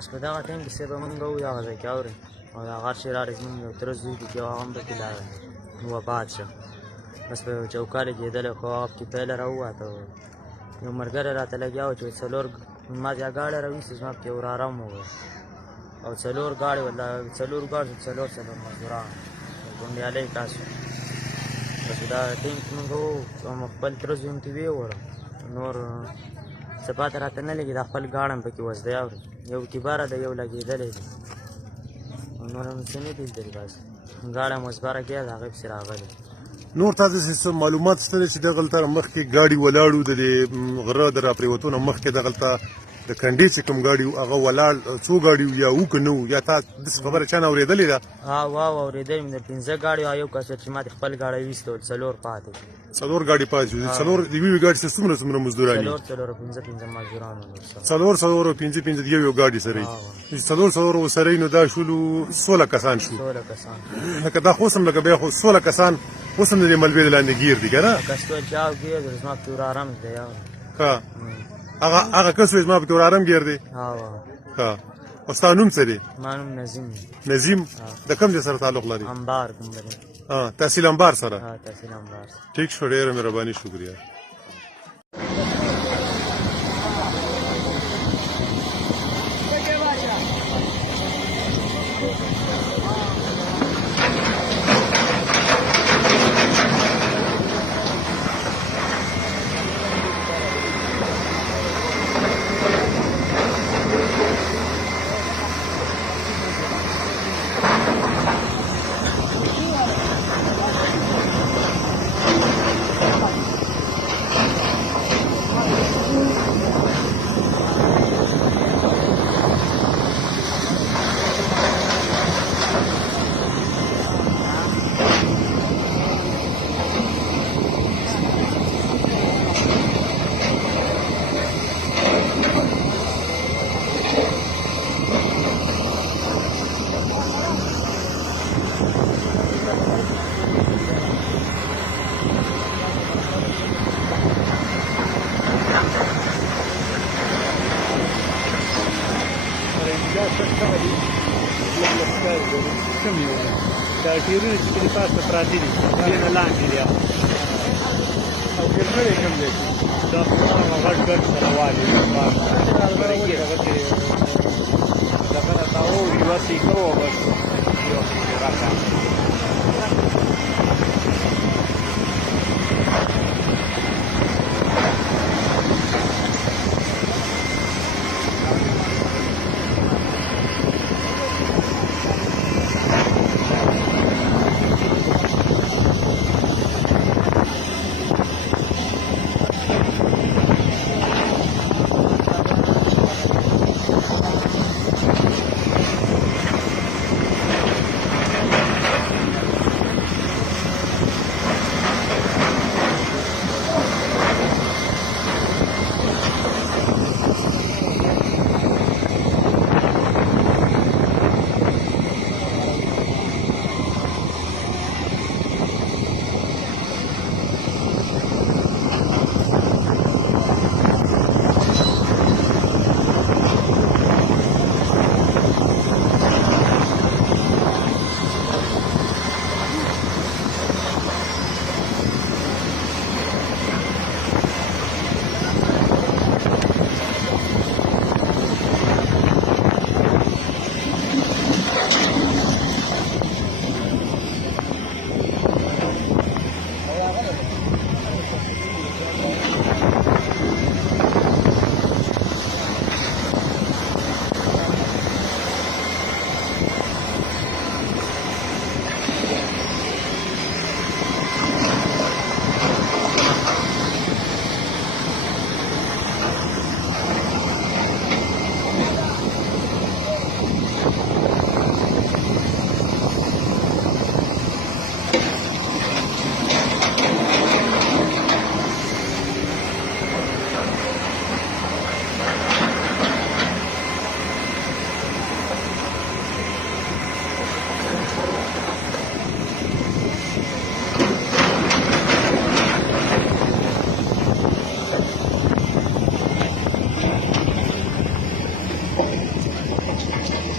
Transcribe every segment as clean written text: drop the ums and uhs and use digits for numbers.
بس په دغه ټایم کې صرف مونږ وو دغه ځای کې اورې او د هغه شی راړې زمونږ یو تره زوی دی چې هغه هم پکې لاړی وفات شو بس په یو چوکاله کېدلی خو هغه پکې پیله راووته یو ملګری راته لګیا و چې څلور ما چې ګاډی راویستې زما پکې وراره هم وویل او څلور ګاډي څلور ګاډي څلور مزدوران ګونډیالی کاس بس دا ټیم کې مونږ وو خپل تره زوی هم ترې ویوړم نور څه پاته راته نه لګي دا خپل ګاډی هم پکې وزدی اورې یو کې باره دی یو لګېدلی دی نور هم څه نه دي لیدلي بس ګاډی هم اوس باره کېده د هغې پسې راغلی نور تاسو څه معلومات شته چې دغلته مخکې ګاډي ولاړو د غره د راپرېوتو نه مخکې دغلته د کنډې چې کوم ګاډي وو هغه ولاړ څو ګاډي وو یا وو که نه وو یا تا داسې خبره چا نه اورېدلې ده اورېدلې مې د پنځه ګاډي او یو کس چې ما د خپل ګاډی ویسته ول څلور پاتې څلور ګاډي پاتې شو څلور د یوې ګاډي سره څومره مزدوران دي پنځه مزدوران څلور او پنځه د یو ګاډي سره څلور سره نو دا شولو 16 کسان شو لکه دا خو سم لکه بیا خو 16 کسان اوس هم د ملبې د لاندې ګیر دي که نه کس چې هغه ګیر دی زما پکې وراره هم دی ښه هغه کس وایي زما پکې وراره هم ګیر دی ښه او ستا نوم څه دی؟ زما نوم نظیم دی نظیم د کوم ځای سره تعلق لري؟ انبار ګمبرې تحصیل انبار سره تحصیل انبار ټیک شو ډېره مهرباني شکریه دا ټیرونه چې کلي پاسته پراته دي دې نه لاندې دي او ګرځړې کوم دی دا هغه غټ غټ سره والي دغه تا او یو څه کوو بس یو څه راځه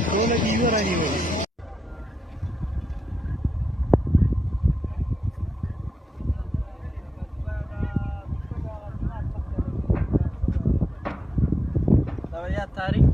ټوله ډیوه رانیولې دا یا تاریخ